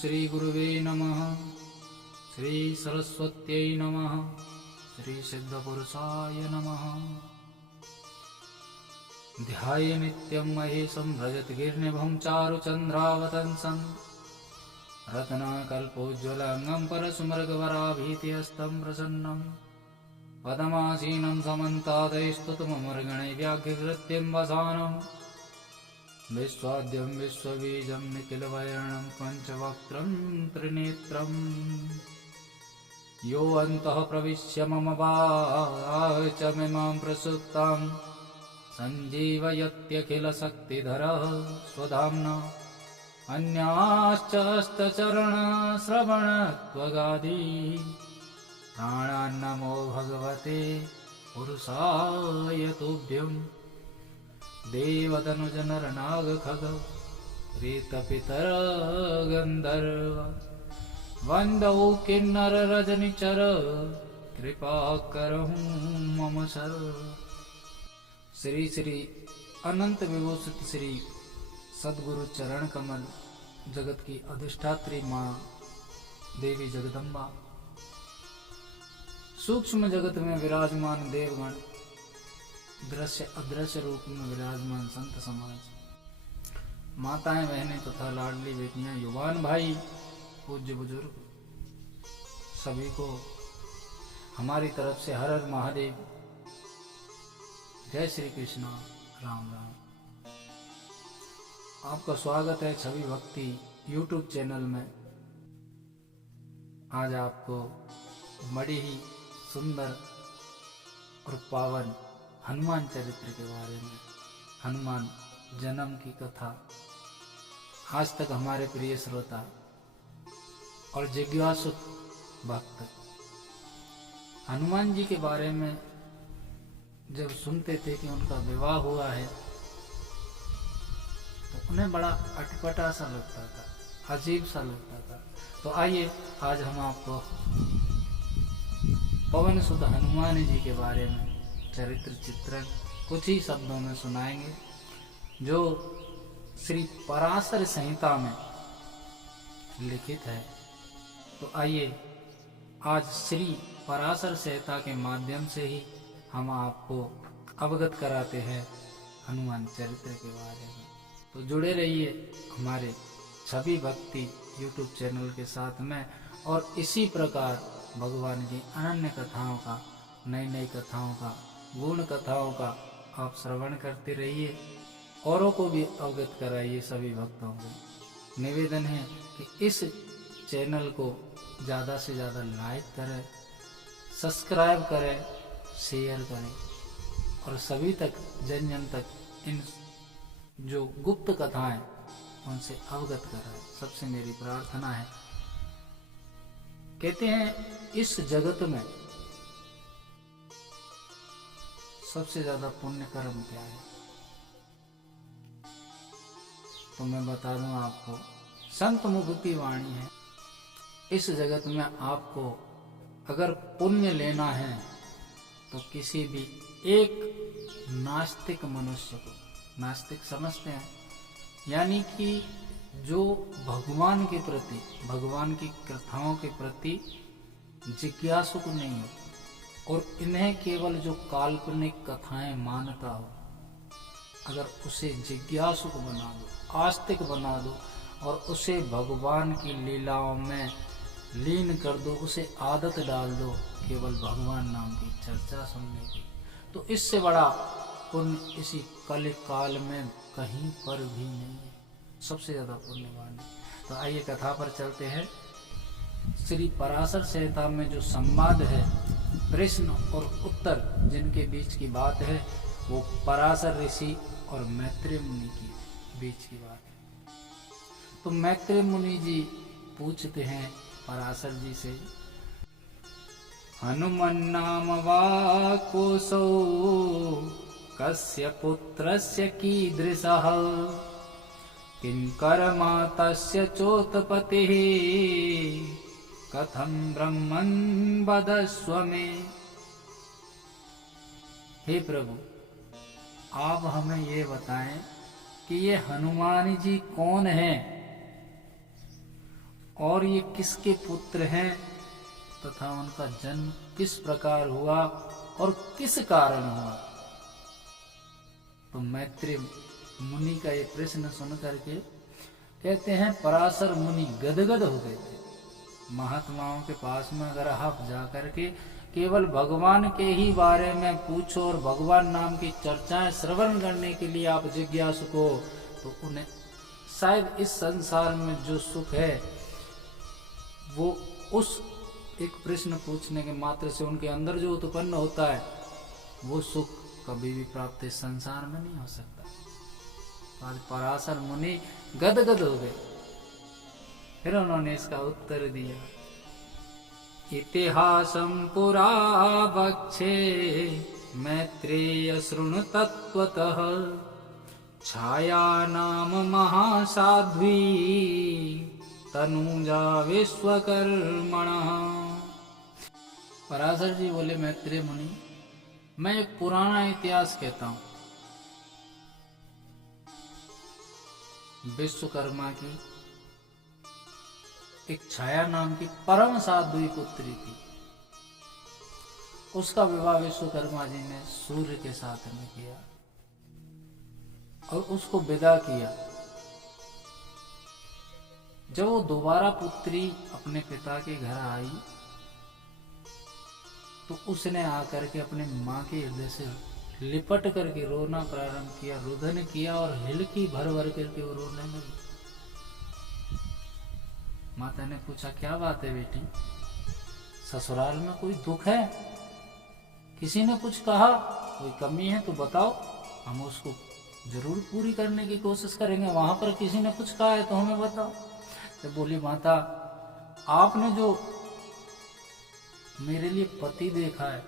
श्री गुरुवे नमः। श्री सरस्वत्यै नमः। श्री सिद्धपुरुषाय नमः। ध्याये नित्यं महेशं भजत गिरिनिभं चारुचन्द्रावतंसं रत्नकल्पोज्ज्वलंगं परस्मृगवराभीतिहस्तं प्रसन्नं पदमासीनं समन्तादैस्तुतममर्गणैः व्याघ्रकृत्यं वसानं विश्वाद्यं विश्वबीजं निखिलवैरणं पञ्चवक्त्रं त्रिनेत्रम् यो अन्तः प्रविश्य मम वाचमिमां प्रसुप्तां सञ्जीवयत्यखिलशक्तिधरः स्वधाम्ना अन्याश्च हस्तचरणश्रवणत्वगादि प्राणान्नमो भगवते पुरुषाय तुभ्यं। देवतनुजनरनागखग प्रेतपितर गन्धर्व वन्दौ किन्नररजनिचर कृपाकरं मम सर्व। श्री श्री अनंत विभूषित श्री सद्गुरु चरण कमल जगत की अधिष्ठात्री माँ देवी जगदम्बा, सूक्ष्म जगत में विराजमान देवगण, दृश्य अदृश्य रूप में विराजमान संत समाज, माताएं बहनें तथा लाडली बेटियां, युवान भाई, पूज्य बुजुर्ग, सभी को हमारी तरफ से हर हर महादेव, जय श्री कृष्णा, राम राम। आपका स्वागत है छवि भक्ति YouTube चैनल में। आज आपको बड़ी ही सुंदर और पावन हनुमान चरित्र के बारे में, हनुमान जन्म की कथा, आज तक हमारे प्रिय श्रोता और जिज्ञासु भक्त हनुमान जी के बारे में जब सुनते थे कि उनका विवाह हुआ है तो उन्हें बड़ा अटपटा सा लगता था, अजीब सा लगता था। तो आइए आज हम आपको पवन सुत हनुमान जी के बारे में चरित्र चित्रण कुछ ही शब्दों में सुनाएंगे, जो श्री पराशर संहिता में लिखित है। तो आइए आज श्री पराशर संहिता के माध्यम से ही हम आपको अवगत कराते हैं हनुमान चरित्र के बारे में। तो जुड़े रहिए हमारे छवि भक्ति YouTube चैनल के साथ में, और इसी प्रकार भगवान की अनन्य कथाओं का, नई नई कथाओं का, गुण कथाओं का आप श्रवण करते रहिए, औरों को भी अवगत कराइए। सभी भक्तों को निवेदन है कि इस चैनल को ज़्यादा से ज़्यादा लाइक करें, सब्सक्राइब करें, शेयर करें और सभी तक, जन जन तक इन जो गुप्त कथाएं उनसे अवगत कराएं। सबसे मेरी प्रार्थना है। कहते हैं इस जगत में सबसे ज्यादा पुण्य कर्म क्या है, तो मैं बता दूं आपको, संत मुख की वाणी है। इस जगत में आपको अगर पुण्य लेना है तो किसी भी एक नास्तिक मनुष्य को, नास्तिक समझते हैं यानी कि जो भगवान के प्रति, भगवान की कथाओं के प्रति जिज्ञासुक नहीं हो और इन्हें केवल जो काल्पनिक कथाएं मानता हो, अगर उसे जिज्ञासुक बना दो, आस्तिक बना दो और उसे भगवान की लीलाओं में लीन कर दो, उसे आदत डाल दो केवल भगवान नाम की चर्चा सुनने की, तो इससे बड़ा पुण्य इसी कलि काल में कहीं पर भी नहीं है। सबसे ज्यादा पुण्यवान है। तो आइए कथा पर चलते हैं। श्री पराशर संहिता में जो संवाद है, प्रश्न और उत्तर जिनके बीच की बात है, वो पराशर ऋषि और मैत्रेय मुनि की बीच की बात है। तो मैत्रेय मुनि जी पूछते हैं पराशर जी से, हनुमन् नाम वा कोसौ कस्य पुत्रस्य कीदृशः किंकर्मा तस्य चोत्पत्तिः कथं ब्रह्मन् वदस्व मे। हे प्रभु, आप हमें ये बताएं कि ये हनुमान जी कौन हैं और ये किसके पुत्र हैं तथा उनका जन्म किस प्रकार हुआ और किस कारण हुआ। तो मैत्रेय मुनि का ये प्रश्न सुन करके कहते हैं पराशर मुनि गदगद हो गए थे। महात्माओं के पास में अगर आप जा करके केवल भगवान के ही बारे में पूछो और भगवान नाम की चर्चाएं श्रवण करने के लिए आप जिज्ञासु हो, तो उन्हें शायद इस संसार में जो सुख है वो उस एक प्रश्न पूछने के मात्र से उनके अंदर जो उत्पन्न होता है वो सुख कभी भी प्राप्त इस संसार में नहीं हो सकता। आज पराशर मुनि गदगद हो गए। फिर उन्होंने इसका उत्तर दिया, इतिहासं पुरा वक्षे मैत्रेय शृणु तत्वतः छाया नाम महासाध्वी तनुजा विश्वकर्मणः। पराशर जी बोले, मैत्रेय मुनि मैं एक पुराना इतिहास कहता हूं। विश्वकर्मा की एक छाया नाम की परम साध्वी पुत्री थी। उसका विवाह विश्वकर्मा जी ने सूर्य के साथ में किया और उसको विदा किया। जब वो दोबारा पुत्री अपने पिता के घर आई तो उसने आकर के अपने माँ के हृदय से लिपट करके रोना प्रारंभ किया, रुदन किया और हिलकी भर भर करके वो रोने लगी। माता ने पूछा, क्या बात है बेटी, ससुराल में कोई दुख है? किसी ने कुछ कहा, कोई कमी है तो बताओ, हम उसको जरूर पूरी करने की कोशिश करेंगे। वहां पर किसी ने कुछ कहा है तो हमें बताओ। तो बोली, माता आपने जो मेरे लिए पति देखा है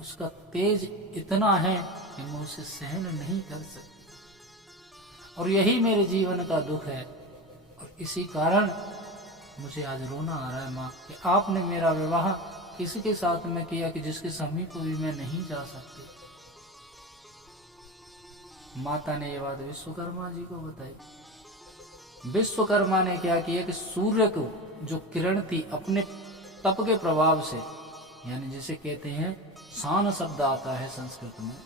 उसका तेज इतना है कि मैं उसे सहन नहीं कर सकती और यही मेरे जीवन का दुख है और इसी कारण मुझे आज रोना आ रहा है माँ कि आपने मेरा विवाह किसी के साथ में किया कि जिसके समीप भी मैं नहीं जा सकती। माता ने ये बात विश्वकर्मा जी को बताई। विश्वकर्मा ने क्या किया कि सूर्य को जो किरण थी अपने तप के प्रभाव से, यानी जिसे कहते हैं सान शब्द आता है संस्कृत में,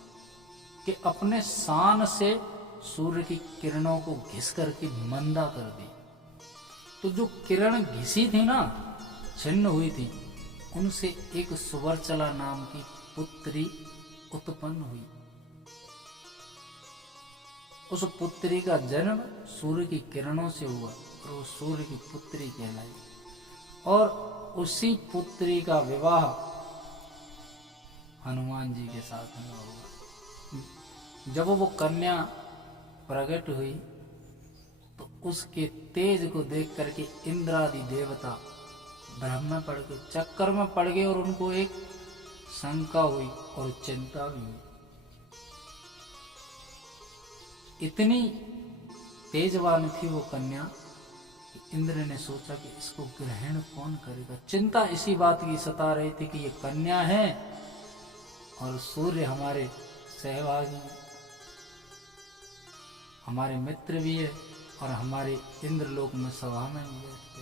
कि अपने सान से सूर्य की किरणों को घिस करके मंदा कर दी। तो जो किरण घिसी थी ना, छिन्न हुई थी, उनसे एक सुवर्चला नाम की पुत्री उत्पन्न हुई। उस पुत्री का जन्म सूर्य की किरणों से हुआ और वो सूर्य की पुत्री कहलाई और उसी पुत्री का विवाह हनुमान जी के साथ में हुआ। जब वो कन्या प्रकट हुई तो उसके तेज को देख करके इंद्र आदि देवता भ्रम में पड़ गए, चक्कर में पड़ गए और उनको एक शंका हुई और चिंता भी हुई। इतनी तेजवान थी वो कन्या कि इंद्र ने सोचा कि इसको ग्रहण कौन करेगा। चिंता इसी बात की सता रही थी कि ये कन्या है और सूर्य हमारे सहभागी, हमारे मित्र भी है और हमारे इंद्रलोक में सभा में भी बैठते।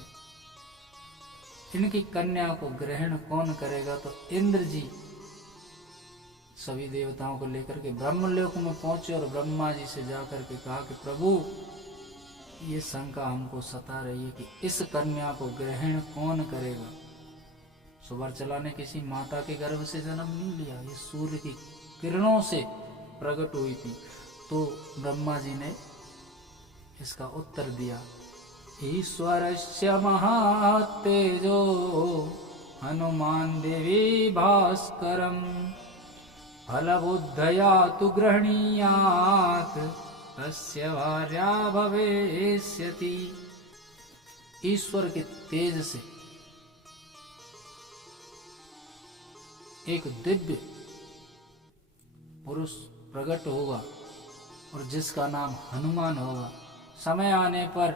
इनकी कन्या को ग्रहण कौन करेगा? तो इंद्र जी सभी देवताओं को लेकर के ब्रह्मलोक में पहुंचे और ब्रह्मा जी से जाकर के कहा कि प्रभु, ये शंका हमको सता रही है कि इस कन्या को ग्रहण कौन करेगा। सुवर्चला ने किसी माता के गर्भ से जन्म नहीं लिया, ये सूर्य की किरणों से प्रकट हुई थी। तो ब्रह्मा जी ने इसका उत्तर दिया, ईश्वरस्य महातेजो हनुमान देवी भास्करम फलबुद्धया तु गृह्णीयात् तस्य भार्या भवेष्यति। ईश्वर के तेज से एक दिव्य पुरुष प्रकट होगा और जिसका नाम हनुमान होगा। समय आने पर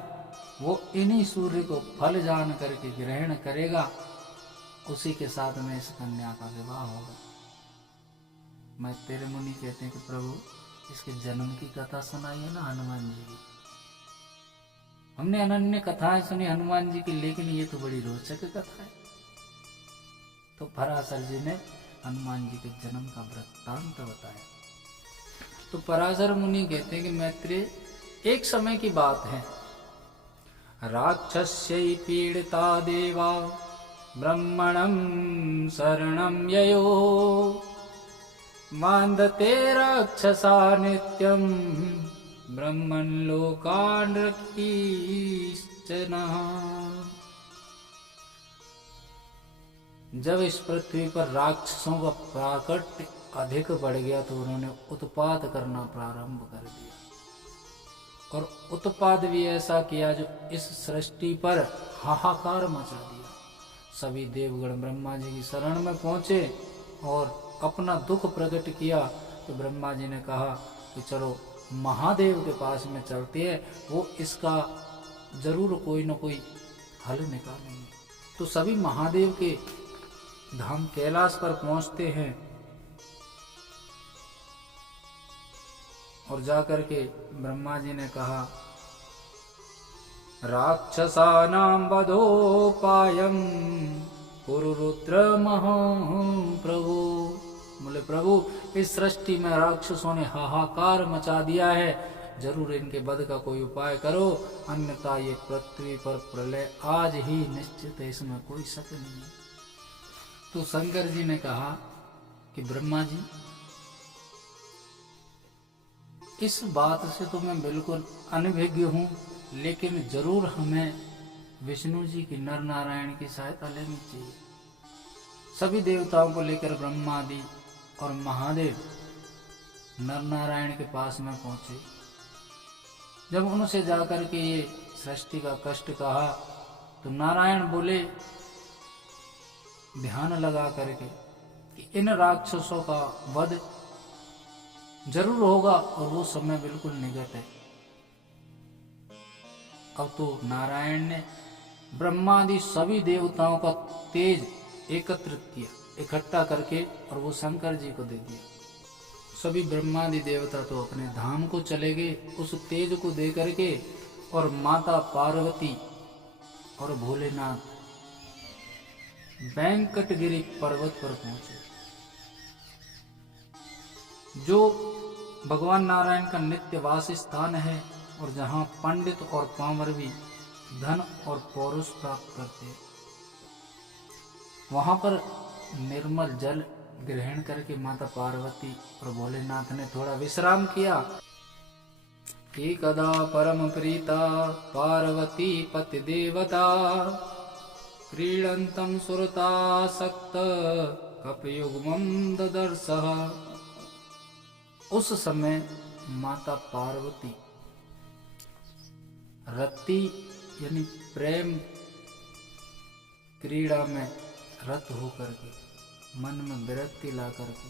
वो इन्हीं सूर्य को फल जान करके ग्रहण करेगा, उसी के साथ में इस कन्या का विवाह होगा। मैं तेरे मुनि कहते हैं कि प्रभु, इसके जन्म की कथा सुनाइए ना हनुमान जी की। हमने अनन्य कथाएं सुनी हनुमान जी की, लेकिन ये तो बड़ी रोचक कथा है। तो पराशर जी ने हनुमान जी के जन्म का वृत्तांत बताया। तो पराशर मुनि कहते हैं कि मैत्रेय, एक समय की बात है, राक्षस्यै पीड़िता देवा ब्रह्मणं शरणं ययो मान्दते राक्षसा नित्यं ब्रह्मन् लोकान् रक्षीश्चनः। जब इस पृथ्वी पर राक्षसों का प्राकट्य अधिक बढ़ गया तो उन्होंने उत्पात करना प्रारंभ कर दिया, और उत्पात भी ऐसा किया जो इस सृष्टि पर हाहाकार मचा दिया। सभी देवगण ब्रह्मा जी की शरण में पहुंचे और अपना दुख प्रकट किया। तो ब्रह्मा जी ने कहा कि चलो महादेव के पास में चलते हैं, वो इसका जरूर कोई न कोई हल निकालेंगे। तो सभी महादेव के धाम कैलाश पर पहुंचते हैं और जाकर के ब्रह्मा जी ने कहा, राक्षसानां वधोपायं कुरु रुद्र महाप्रभु। बोले प्रभु, इस सृष्टि में राक्षसों ने हाहाकार मचा दिया है, जरूर इनके वध का कोई उपाय करो, अन्यथा ये पृथ्वी पर प्रलय आज ही निश्चित है, इसमें कोई शक नहीं है। तो शंकर जी ने कहा कि ब्रह्मा जी, इस बात से तो मैं बिल्कुल अनभिज्ञ हूँ, लेकिन जरूर हमें विष्णु जी की नर नारायण की सहायता लेनी चाहिए। सभी देवताओं को लेकर ब्रह्मादि और महादेव नर नारायण के पास में पहुंचे। जब उनसे जाकर के ये सृष्टि का कष्ट कहा तो नारायण बोले ध्यान लगा करके कि इन राक्षसों का वध जरूर होगा और वो समय बिल्कुल निकट है। अब तो नारायण ने ब्रह्मादि सभी देवताओं का तेज एकत्रित किया, इकट्ठा करके, और वो शंकर जी को दे दिया। सभी ब्रह्मादि देवता तो अपने धाम को चले गए उस तेज को दे करके, और माता पार्वती और भोलेनाथ वेंकटगिरी पर्वत पर पहुंचे, जो भगवान नारायण का नित्य वास स्थान है और जहां पंडित और पामर भी धन और पौरुष प्राप्त करते हैं। वहां पर निर्मल जल ग्रहण करके माता पार्वती और भोलेनाथ ने थोड़ा विश्राम किया। एकदा परम प्रीता पार्वती पति देवता क्रीडन्तं सुरतासक्त कपयुग्मं ददर्शः। उस समय माता पार्वती रति यानी प्रेम क्रीड़ा में रत होकर के, मन में विरक्ति ला करके,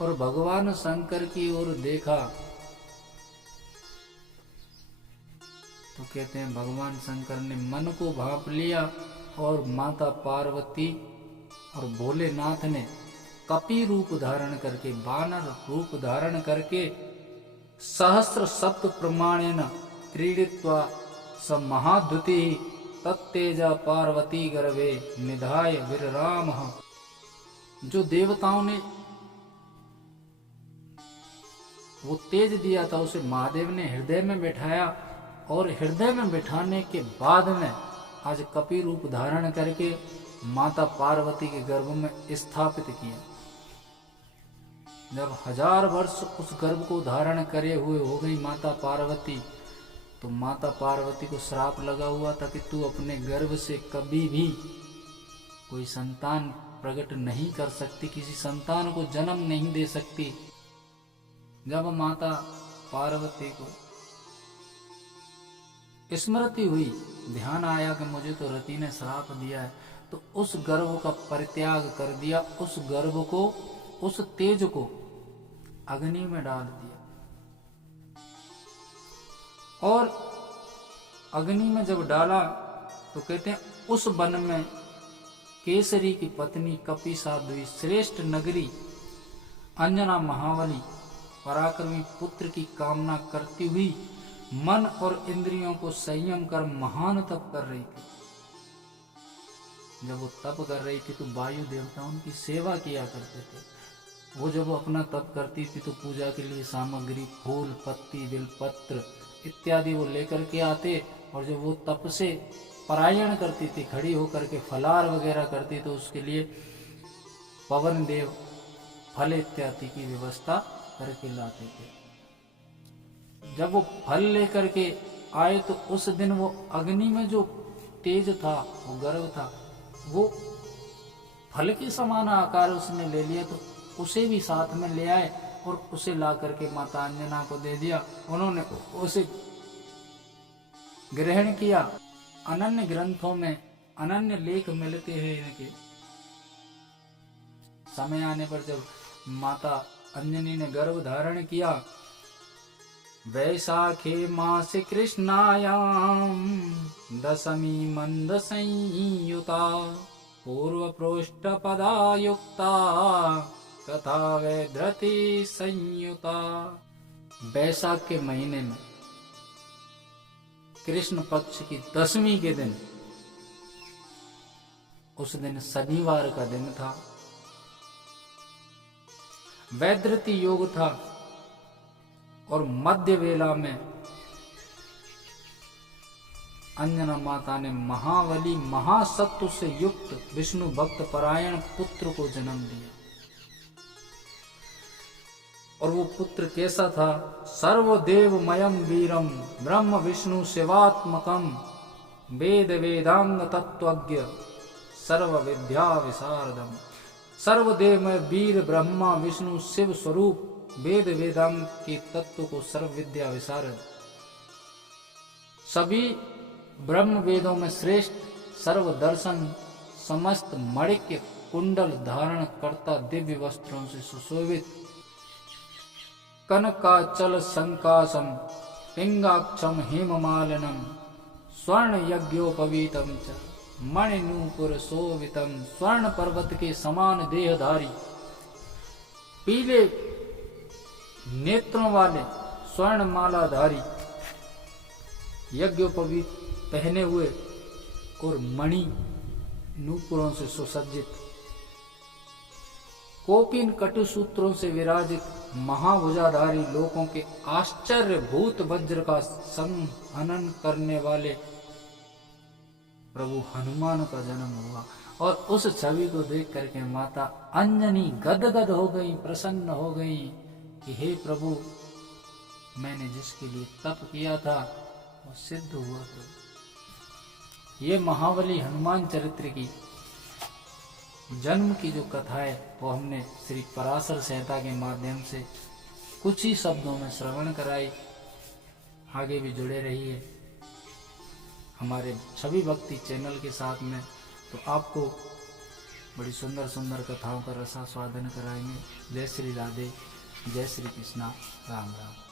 और भगवान शंकर की ओर देखा तो कहते हैं भगवान शंकर ने मन को भांप लिया और माता पार्वती और भोलेनाथ ने कपि रूप धारण करके, वानर रूप धारण करके, सहस्र सप्त प्रमाणेन क्रीडित्वा स महाद्युति तत्तेजा पार्वती गर्भे निधाय विररामः। जो देवताओं ने वो तेज दिया था उसे महादेव ने हृदय में बैठाया, और हृदय में बैठाने के बाद में आज कपि रूप धारण करके माता पार्वती के गर्भ में स्थापित किया। जब 1000 वर्ष उस गर्भ को धारण करे हुए हो गई माता पार्वती, तो माता पार्वती को श्राप लगा हुआ था कि तू अपने गर्भ से कभी भी कोई संतान प्रकट नहीं कर सकती, किसी संतान को जन्म नहीं दे सकती। जब माता पार्वती को स्मृति हुई, ध्यान आया कि मुझे तो रति ने श्राप दिया है, तो उस गर्भ का परित्याग कर दिया, उस गर्भ को, उस तेज को अग्नि में डाल दिया, और अग्नि में जब डाला तो कहते हैं उस वन में केसरी की पत्नी कपि साध्वी श्रेष्ठ नगरी अंजना महावली पराक्रमी पुत्र की कामना करती हुई मन और इंद्रियों को संयम कर महान तप कर रही थी। जब वो तप कर रही थी तो वायु देवता उनकी सेवा किया करते थे। वो जब अपना तप करती थी तो पूजा के लिए सामग्री, फूल, पत्ती, बेलपत्र इत्यादि वो लेकर के आते, और जब वो तप से परायण करती थी, खड़ी होकर के फलार वगैरह करती, तो उसके लिए पवन देव फल इत्यादि की व्यवस्था करके लाते थे। जब वो फल लेकर के आए तो उस दिन वो अग्नि में जो तेज था, वो गर्व था, वो फल के समान आकार उसने ले लिया, तो उसे भी साथ में ले आए और उसे ला करके माता अंजना को दे दिया। उन्होंने उसे ग्रहण किया। अनन्य ग्रंथों में अनन्य लेख मिलते हैं इनके। समय आने पर जब माता अंजनी ने गर्भ धारण किया, वैशाखे मासे कृष्णायाम दशमी मंद संयुता पूर्व पृष्ठ पदा युक्ता तथा वैधृति संयुता। वैशाख के महीने में कृष्ण पक्ष की दशमी के दिन, उस दिन शनिवार का दिन था, वैधृति योग था, और मध्य वेला में अंजना माता ने महाबली महासत्व से युक्त विष्णु भक्त परायण पुत्र को जन्म दिया। और वो पुत्र कैसा था? सर्वदेवमयम वीरम ब्रह्म विष्णु शिवात्मकम वेद वेदांग तत्वज्ञ सर्व विद्या विशारदम। सर्वदेवमय वीर ब्रह्मा विष्णु शिव स्वरूप वेद वेदांग के तत्व को सर्व विद्या विशारद, सभी ब्रह्म वेदों में श्रेष्ठ, सर्व दर्शन, समस्त मणिक्य कुंडल धारण करता, दिव्य वस्त्रों से सुशोभित, कनकाचल संकाशम पिंगाक्षम हेममालिनम स्वर्ण यज्ञोपवीतम च मणिनूपुर शोभितम। स्वर्ण पर्वत के समान देहधारी, पीले नेत्रों वाले, स्वर्ण मालाधारी, यज्ञोपवीत पहने हुए और मणि नूपुरों से सुसज्जित, कोपिन कटुसूत्रों से विराजित, महाभुजाधारी, लोगों के आश्चर्यभूत वज्र का संहनन करने वाले प्रभु हनुमान का जन्म हुआ। और उस छवि को देख करके माता अंजनी गदगद हो गई, प्रसन्न हो गई कि हे प्रभु, मैंने जिसके लिए तप किया था वो सिद्ध हुआ। तो ये महाबली हनुमान चरित्र की जन्म की जो कथा है वो हमने श्री पराशर संहिता के माध्यम से कुछ ही शब्दों में श्रवण कराई। आगे भी जुड़े रहिए हमारे छवि भक्ति चैनल के साथ में, तो आपको बड़ी सुंदर सुंदर कथाओं का रसास्वादन कराएंगे। जय श्री राधे, जय श्री कृष्णा, राम राम।